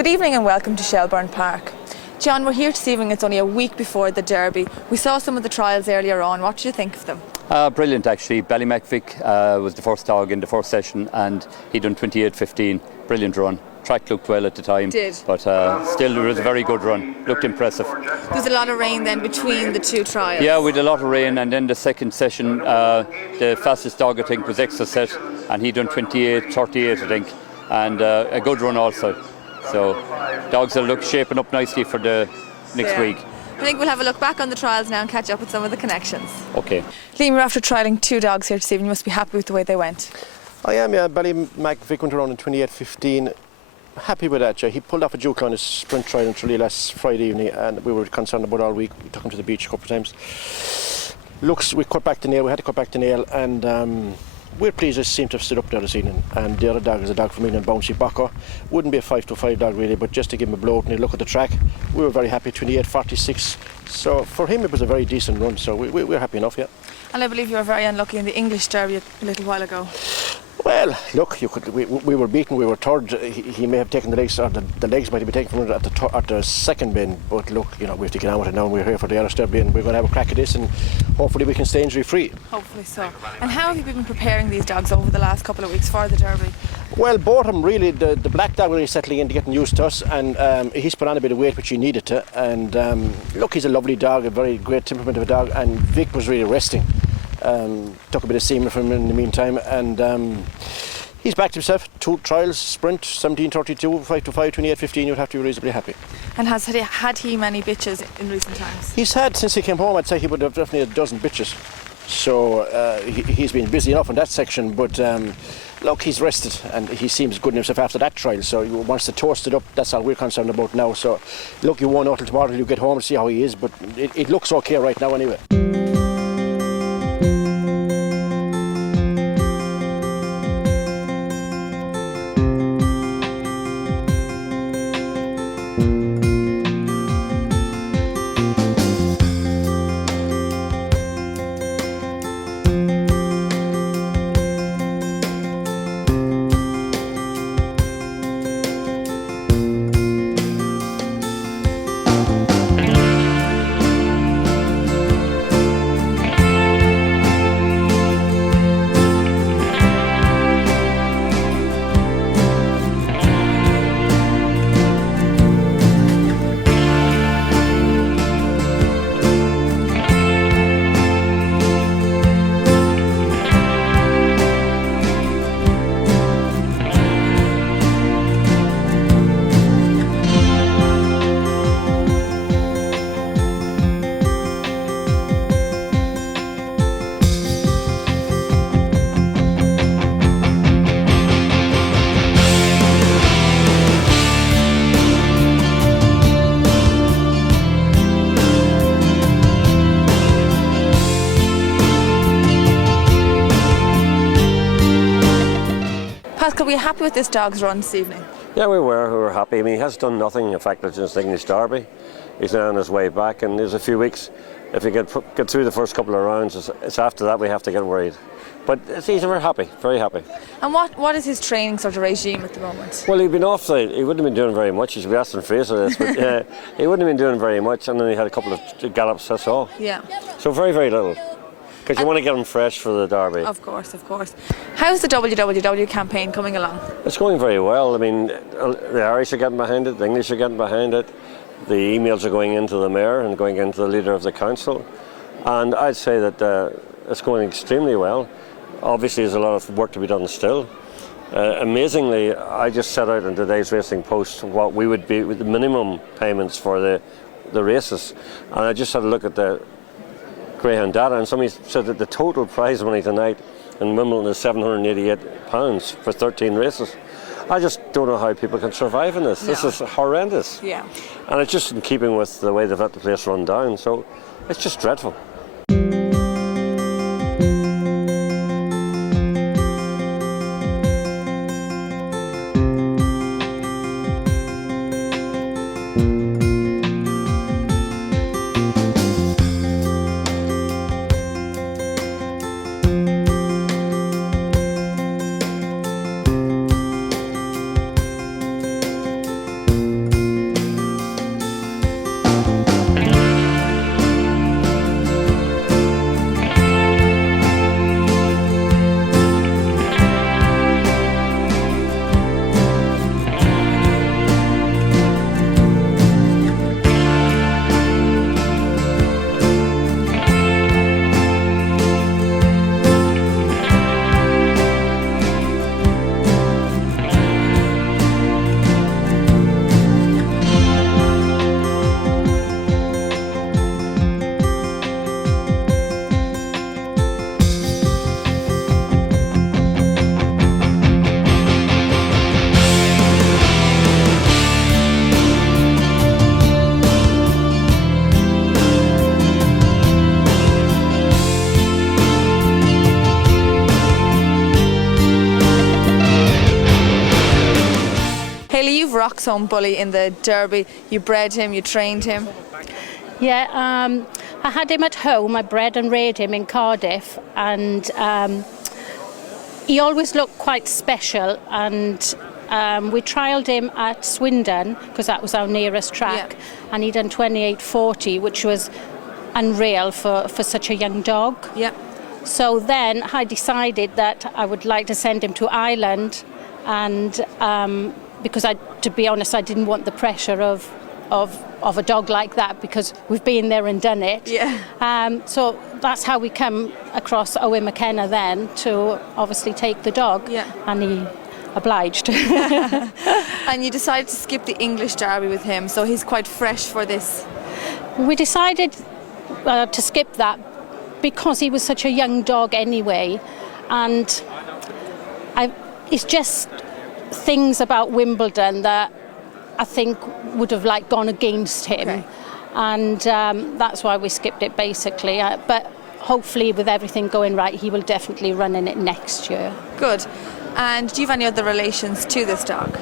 Good evening and welcome to Shelbourne Park. John, we're here this evening, it's only a week before the Derby. We saw some of the trials earlier on. What did you think of them? Brilliant actually. Ballymac Vic was the first dog in the first session and he done 28.15. Brilliant run. Track looked well at the time. Did. But still it was a very good run. Looked impressive. There was a lot of rain then between the two trials. Yeah, we had a lot of rain, and then the second session the fastest dog I think was Extra Set and he done 28.38 I think, and a good run also. So dogs will shaping up nicely for the next week. I think we'll have a look back on the trials now and catch up with some of the connections. Okay. Liam, you're after trialling two dogs here this evening. You must be happy with the way they went. I am, yeah. Ballymac Vic went around in 28.15. Happy with that, yeah. He pulled off a juke on his sprint trial in Tralee last Friday evening, and we were concerned about all week. We took him to the beach a couple of times. We cut back the nail. We had to cut back the nail, and we're pleased it seemed to have stood up there this evening. And the other dog is a dog from England, Bouncy Bocco. Wouldn't be a 5-5 dog really, but just to give him a blow and a look at the track, we were very happy. 28.46. So for him it was a very decent run. So we're happy enough, yeah. And I believe you were very unlucky in the English Derby a little while ago. Well, look, we were beaten. We were third. He may have taken the legs, or the legs might have been taken from him at the second bin. But look, we have to get on with it now. We're here for the Irish Derby, and we're going to have a crack at this, and hopefully we can stay injury free. Hopefully so. And how have you been preparing these dogs over the last couple of weeks for the Derby? Well, both of them really. The black dog really settling into getting used to us, and he's put on a bit of weight which he needed to. And look, he's a lovely dog, a very great temperament of a dog, and Vic was really resting. Took a bit of semen from him in the meantime, and he's backed himself. Two trials, sprint, 17.32, 5-5, 28.15. You'd have to be reasonably happy. And had he many bitches in recent times? He's had, since he came home, I'd say he would have definitely a dozen bitches. So he's been busy enough in that section, but look, he's rested and he seems good in himself after that trial, so he wants to toast it up. That's all we're concerned about now. So look, you won't know till tomorrow till you get home and see how he is, but it looks okay right now anyway. Pascal, were you happy with this dog's run this evening? Yeah, we were happy. I mean, he has done nothing effective since the English Derby. He's now on his way back, and there's a few weeks. If he get through the first couple of rounds, it's after that we have to get worried. But he's very happy, very happy. And what is his training sort of regime at the moment? Well, he'd been offside. He wouldn't have been doing very much. He should be asking Fraser this, but he wouldn't have been doing very much. And then he had a couple of gallops, that's all. Yeah. So very, very little. Because you want to get him fresh for the Derby. Of course, of course. How's the WWW campaign coming along? It's going very well. I mean, the Irish are getting behind it, the English are getting behind it, the emails are going into the mayor and going into the leader of the council. And I'd say that it's going extremely well. Obviously, there's a lot of work to be done still. Amazingly, I just set out in today's Racing Post what we would be with the minimum payments for the races. And I just had a look at the greyhound data, and somebody said that the total prize money tonight in Wimbledon is £788 for 13 races. I just don't know how people can survive in this. No. This is horrendous. Yeah. And it's just in keeping with the way they've let the place run down, so it's just dreadful. Hayley, you've Roxholme Bully in the Derby. You bred him, you trained him. Yeah, I had him at home. I bred and reared him in Cardiff, and he always looked quite special. And we trialled him at Swindon because that was our nearest track, and he done 28:40, which was unreal for such a young dog. Yeah. So then I decided that I would like to send him to Ireland, and because to be honest, I didn't want the pressure of a dog like that, because we've been there and done it. Yeah. So that's how we come across Owen McKenna then to obviously take the dog. Yeah. And he obliged. And you decided to skip the English Derby with him, so he's quite fresh for this. We decided to skip that because he was such a young dog anyway, and it's just things about Wimbledon that I think would have gone against him. Okay. And that's why we skipped it basically. But hopefully with everything going right, he will definitely run in it next year. Good. And do you have any other relations to this dog?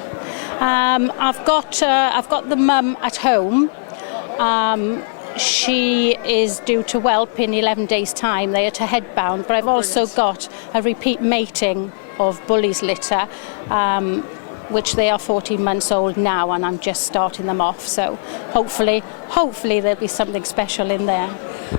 I've got the mum at home. She is due to whelp in 11 days' time. They are to headbound, but I've also got a repeat mating of Bully's litter, which they are 14 months old now, and I'm just starting them off. So hopefully there'll be something special in there.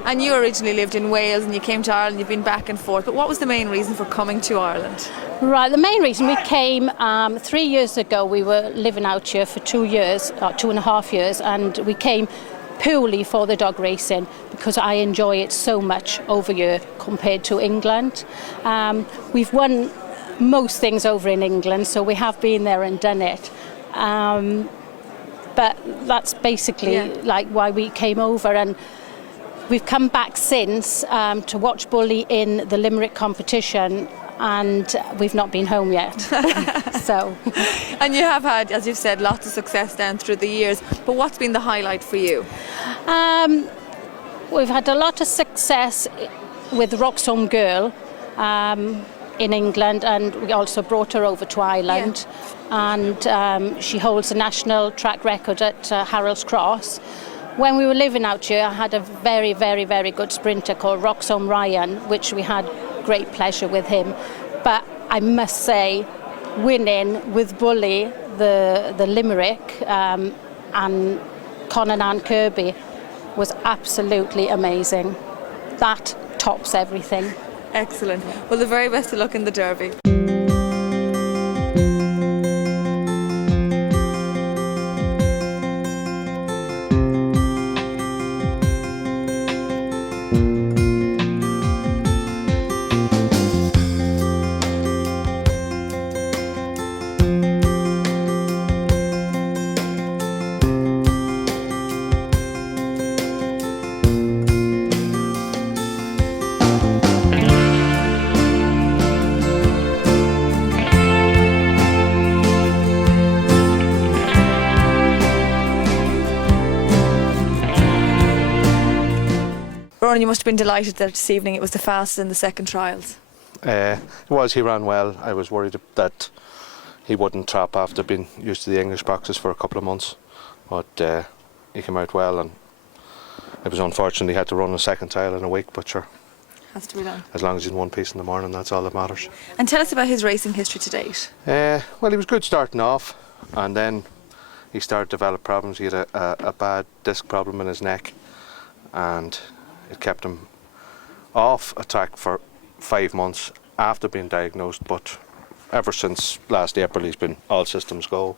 And you originally lived in Wales and you came to Ireland, you've been back and forth, but what was the main reason for coming to Ireland? Right, the main reason we came 3 years ago. We were living out here for 2 years, 2.5 years, and we came purely for the dog racing because I enjoy it so much over here compared to England. We've won most things over in England, so we have been there and done it. But that's basically why we came over, and we've come back since to watch Bully in the Limerick competition, and we've not been home yet. So. And you have had, as you've said, lots of success down through the years, but what's been the highlight for you? We've had a lot of success with Roxholme Girl in England, and we also brought her over to Ireland. And she holds a national track record at Harold's Cross. When we were living out here, I had a very, very, very good sprinter called Roxholme Ryan, which we had great pleasure with him. But I must say, winning with Bully, the Limerick, and Conan Kirby was absolutely amazing. That tops everything. Excellent. Well, the very best of luck in the Derby. Ronan, you must have been delighted that this evening it was the fastest in the second trials. It was, he ran well. I was worried that he wouldn't trap after being used to the English boxes for a couple of months, but he came out well, and it was unfortunate he had to run a second trial in a week, but sure, has to be done. As long as he's in one piece in the morning, that's all that matters. And tell us about his racing history to date. Well, he was good starting off, and then he started to develop problems. He had a bad disc problem in his neck, and it kept him off a track for 5 months after being diagnosed, but ever since last April he's been all systems go,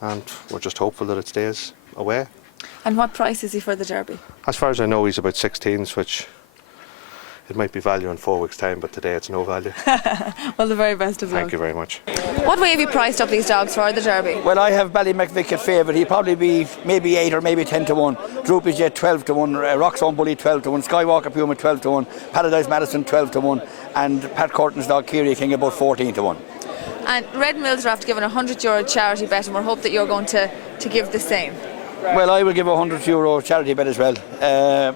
and we're just hopeful that it stays away. And what price is he for the Derby? As far as I know, he's about 16s, which it might be value in 4 weeks' time, but today it's no value. Well, the very best of luck. Thank you very much. What way have you priced up these dogs for the Derby? Well, I have Ballymac Vic at favourite. He'll probably be maybe 8 or maybe 10 to 1. Droopys Jet 12 to 1. Roxholme Bully 12 to 1. Skywalker Puma 12 to 1. Paradise Madison 12 to 1. And Pat Corton's dog Kiri King about 14 to 1. And Red Mills are after giving a €100 charity bet, and we're hoping that you're going to give the same. Well, I will give a €100 charity bet as well.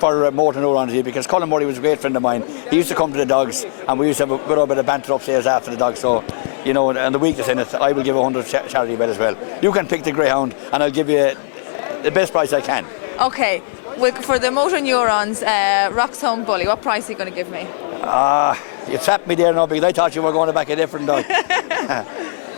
For Morton O'Reilly, because Colin Murray was a great friend of mine. He used to come to the dogs, and we used to have a good bit of banter upstairs after the dogs, so you know, and the weakness in it, I will give 100 charity bet as well. You can pick the greyhound, and I'll give you the best price I can. Okay, for the motor neurons, Roxholme Bully, what price are you going to give me? You trapped me there now because I thought you were going to back a different dog.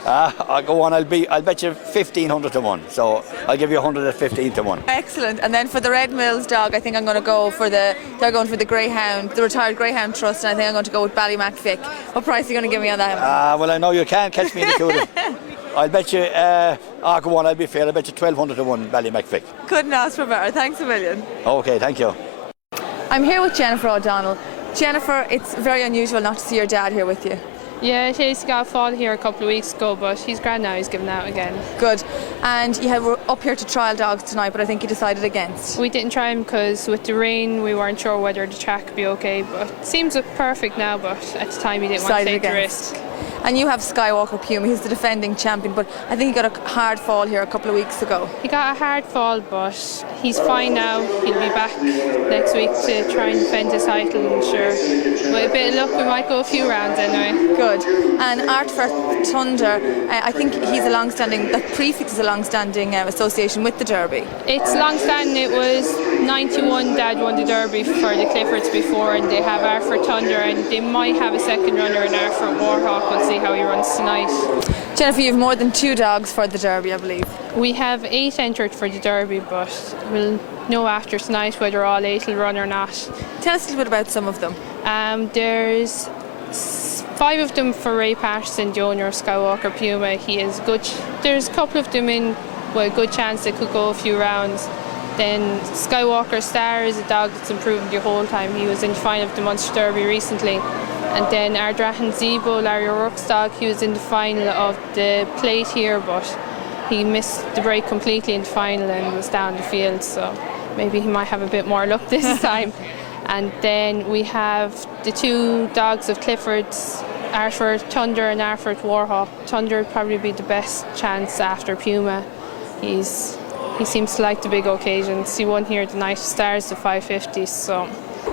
I'll go on. I'll bet you 1,500 to 1. So I'll give you 115 to 1. Excellent. And then for the Red Mills dog, I think I'm going to go for they're going for the Greyhound, the retired Greyhound Trust, and I think I'm going to go with Ballymac Vic. What price are you going to give me on that? Well, I know you can't catch me in the two of them. I'll bet you, go on, I'll be fair. I'll bet you 1,200 to 1 Ballymac Vic. Couldn't ask for better. Thanks a million. Okay, thank you. I'm here with Jennifer O'Donnell. Jennifer, it's very unusual not to see your dad here with you. Yeah, he got a fall here a couple of weeks ago, but he's grand now, he's given out again. Good. And you were up here to trial dogs tonight, but I think you decided against. We didn't try him because with the rain we weren't sure whether the track would be okay, but it seems perfect now, but at the time he didn't want to take the risk. And you have Skywalker Puma, he's the defending champion, but I think he got a hard fall here a couple of weeks ago. He got a hard fall, but he's fine now. He'll be back next week to try and defend his title, and sure, with a bit of luck we might go a few rounds anyway. Good. And Art for Thunder, I think he's a long-standing, the prefix is a long-standing association with the Derby. It's long-standing. It was 91 Dad won the Derby for the Cliffords before, and they have Art for Thunder, and they might have a second runner in Art for Warhawk. We'll see how he runs tonight. Jennifer, you have more than 2 dogs for the Derby, I believe. We have 8 entered for the Derby, but we'll know after tonight whether all 8 will run or not. Tell us a little bit about some of them. There's 5 of them for Ray Patterson, the owner of Skywalker Puma. He is good. There's a couple of them in good chance they could go a few rounds. Then Skywalker Star is a dog that's improving the whole time. He was in the final of the Munster Derby recently. And then Ardrahan Zebo, Larry O'Rourke's dog, he was in the final of the plate here, but he missed the break completely in the final and was down the field, so maybe he might have a bit more luck this time. And then we have the 2 dogs of Clifford's, Arford Thunder and Arford Warhawk. Thunder would probably be the best chance after Puma. He seems to like the big occasions. He won here the Night of Stars, the 550s, so.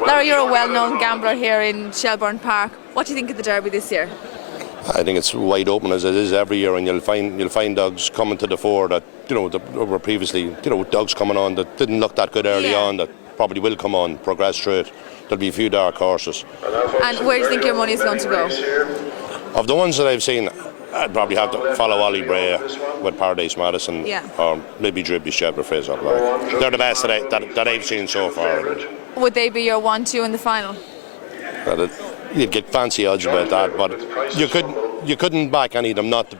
Larry, you're a well-known gambler here in Shelbourne Park. What do you think of the Derby this year? I think it's wide open as it is every year, and you'll find dogs coming to the fore that that were previously dogs coming on that didn't look that good early on that probably will come on, progress through it. There'll be a few dark horses. And where do you think your money is going to go? Of the ones that I've seen, I'd probably have to follow Ollie Bray with Paradise Madison, or maybe Droopys Jet or Fraser. They're the best that I've seen so far. Would they be your 1-2 in the final? You'd get fancy odds about that, but you couldn't back any of them not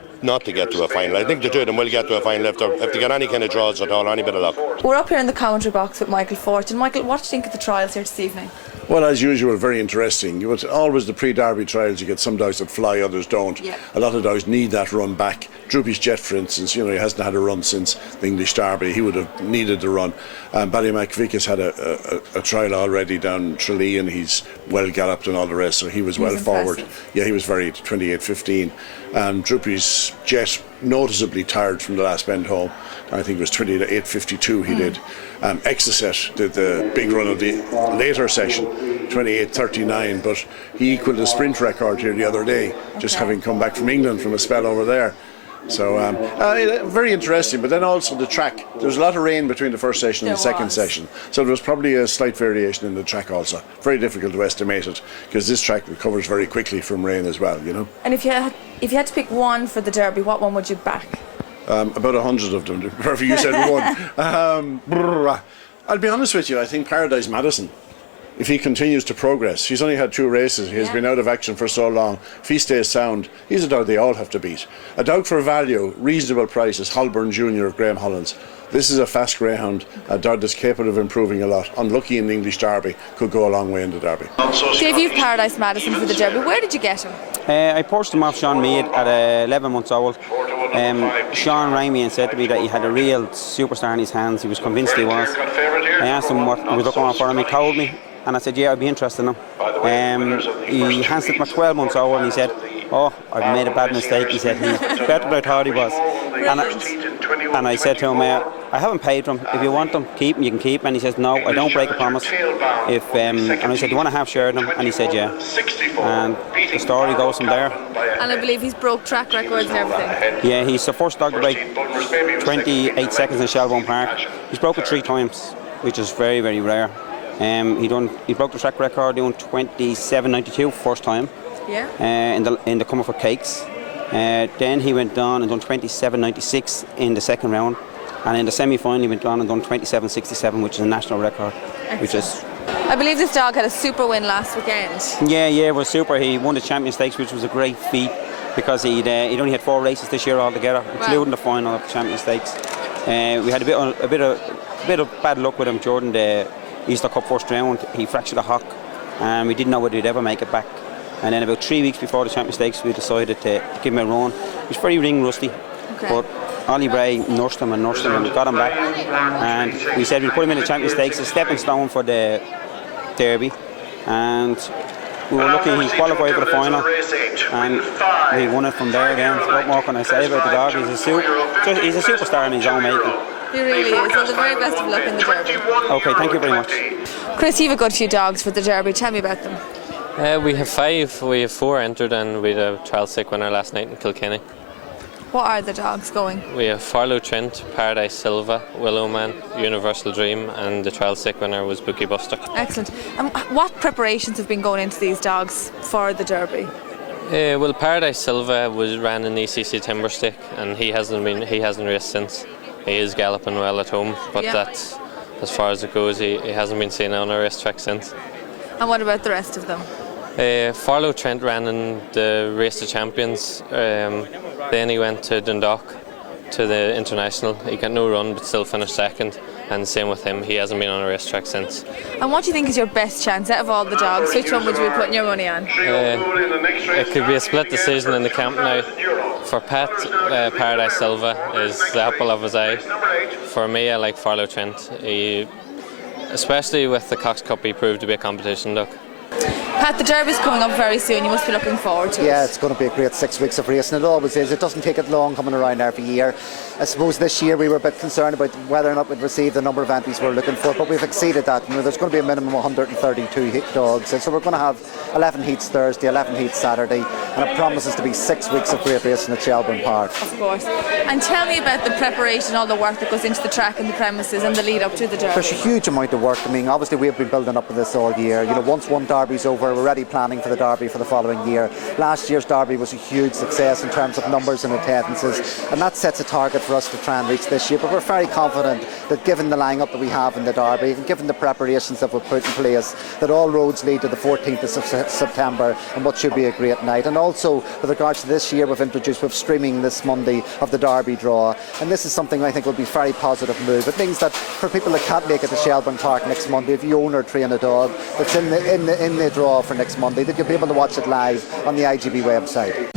to get to a final. I think the 2 of them will get to a final if they get any kind of draws at all, any bit of luck. We're up here in the commentary box with Michael Fortin. Michael, what do you think of the trials here this evening? Well, as usual, very interesting. You would always the pre-derby trials. You get some dogs that fly, others don't. Yeah. A lot of dogs need that run back. Droopys Jet, for instance, he hasn't had a run since the English Derby. He would have needed the run. Ballymac Vic has had a trial already down Tralee, and he's well galloped and all the rest. So he was well forward. Yeah, he was very 28-15. And Droopys Jet noticeably tired from the last bend home. I think it was 28-52 he did. Exocet did the big run of the later session, 28-39, but he equalled the sprint record here the other day, just having come back from England from a spell over there. So very interesting, but then also the track. There was a lot of rain between the first session and the second session, so there was probably a slight variation in the track also. Very difficult to estimate it, because this track recovers very quickly from rain as well, And if you had to pick one for the Derby, what one would you back? About 100 of them. Perfect, you said one. I'll be honest with you, I think Paradise Madison, if he continues to progress, he's only had 2 races, he has been out of action for so long. If he stays sound, he's a dog they all have to beat. A dog for value, reasonable price, is Holborn Jr. of Graham Hollands. This is a fast greyhound, a dog that's capable of improving a lot. Unlucky in the English Derby, could go a long way in the Derby. Dave, you've Paradise Madison for the Derby. Where did you get him? I purchased him off Sean Mead at 11 months old. Sean rang me and said to me that he had a real superstar in his hands. He was convinced he was. I asked him what he was looking on for him. He told me, and I said, yeah, I'd be interested in him. He handed him at 12 months old, and he said, oh, I've made a bad mistake. He said, he's better than I thought he was. And I said to him, I haven't paid for them. If you want them, keep them, you can keep them. And he says, no, I don't break a promise. And I said, do you want to half share them? And he said, yeah. And the story goes from there. And I believe he's broke track records and everything. Yeah, he's the first dog to break 28 seconds in Shelbourne Park. He's broken 3 times, which is very, very rare. He broke the track record doing 27.92 first time. Yeah. In the Coming for Cakes. Then he went on and done 27.96 in the second round, and in the semi-final he went on and done 27.67, which is a national record. Excellent. Which is. I believe this dog had a super win last weekend. Yeah, it was super. He won the Champion Stakes, which was a great feat because he'd only had 4 races this year altogether, including the final of the Champion Stakes. We had a bit of bad luck with him during the Easter Cup first round. He fractured a hock, and we didn't know whether he'd ever make it back. And then about 3 weeks before the Champion Stakes, we decided to give him a run. He was very ring rusty, but Ollie Bray nursed him and got him back. And we said we'd put him in the Champion Stakes, a stepping stone for the Derby. And we were lucky he qualified for the final, and we won it from there then. What more can I say about the dog? He's a superstar in his own making. He really is. Well, the very best of luck in the Derby. Okay, thank you very much. Chris, you have a good few dogs for the Derby. Tell me about them. We have 5. We have 4 entered, and we had a trial sick winner last night in Kilkenny. What are the dogs going? We have Farlow Trent, Paradise Silva, Willowman, Universal Dream, and the trial sick winner was Bookie Buster. Excellent. And what preparations have been going into these dogs for the Derby? Well, Paradise Silva ran in the ECC Timberstick, and he hasn't raced since. He is galloping well at home, but that's as far as it goes. He hasn't been seen on a racetrack since. And what about the rest of them? Farlow Trent ran in the Race of Champions. Then he went to Dundalk to the International. He got no run but still finished second, and same with him. He hasn't been on a racetrack since. And what do you think is your best chance out of all the dogs? Which one would you be putting your money on? It could be a split decision in the camp now. For Pat, Paradise Silva is the apple of his eye. For me, I like Farlow Trent. Especially with the Cox Cup, he proved to be a competition dog. Pat, the Derby's coming up very soon. You must be looking forward to it. Yeah, it's going to be a great 6 weeks of racing. It always is. It doesn't take it long coming around every year. I suppose this year we were a bit concerned about whether or not we'd receive the number of entries we're looking for, but we've exceeded that. There's going to be a minimum of 132 dogs, and so we're going to have 11 heats Thursday, 11 heats Saturday, and it promises to be 6 weeks of great racing at Shelbourne Park. Of course. And tell me about the preparation, all the work that goes into the track and the premises and the lead up to the Derby. There's a huge amount of work. I mean, obviously we've been building up with this all year. Once one Derby's over, we're already planning for the Derby for the following year. Last year's Derby was a huge success in terms of numbers and attendances, and that sets a target for us to try and reach this year. But we're very confident that given the line-up that we have in the Derby and given the preparations that we've put in place, that all roads lead to the 14th of September and what should be a great night. And also with regards to this year, we've streaming this Monday of the Derby draw, and this is something I think will be a very positive move. It means that for people that can't make it to Shelbourne Park next Monday, if you own or train a dog that's in the draw for next Monday, that you'll be able to watch it live on the IGB website.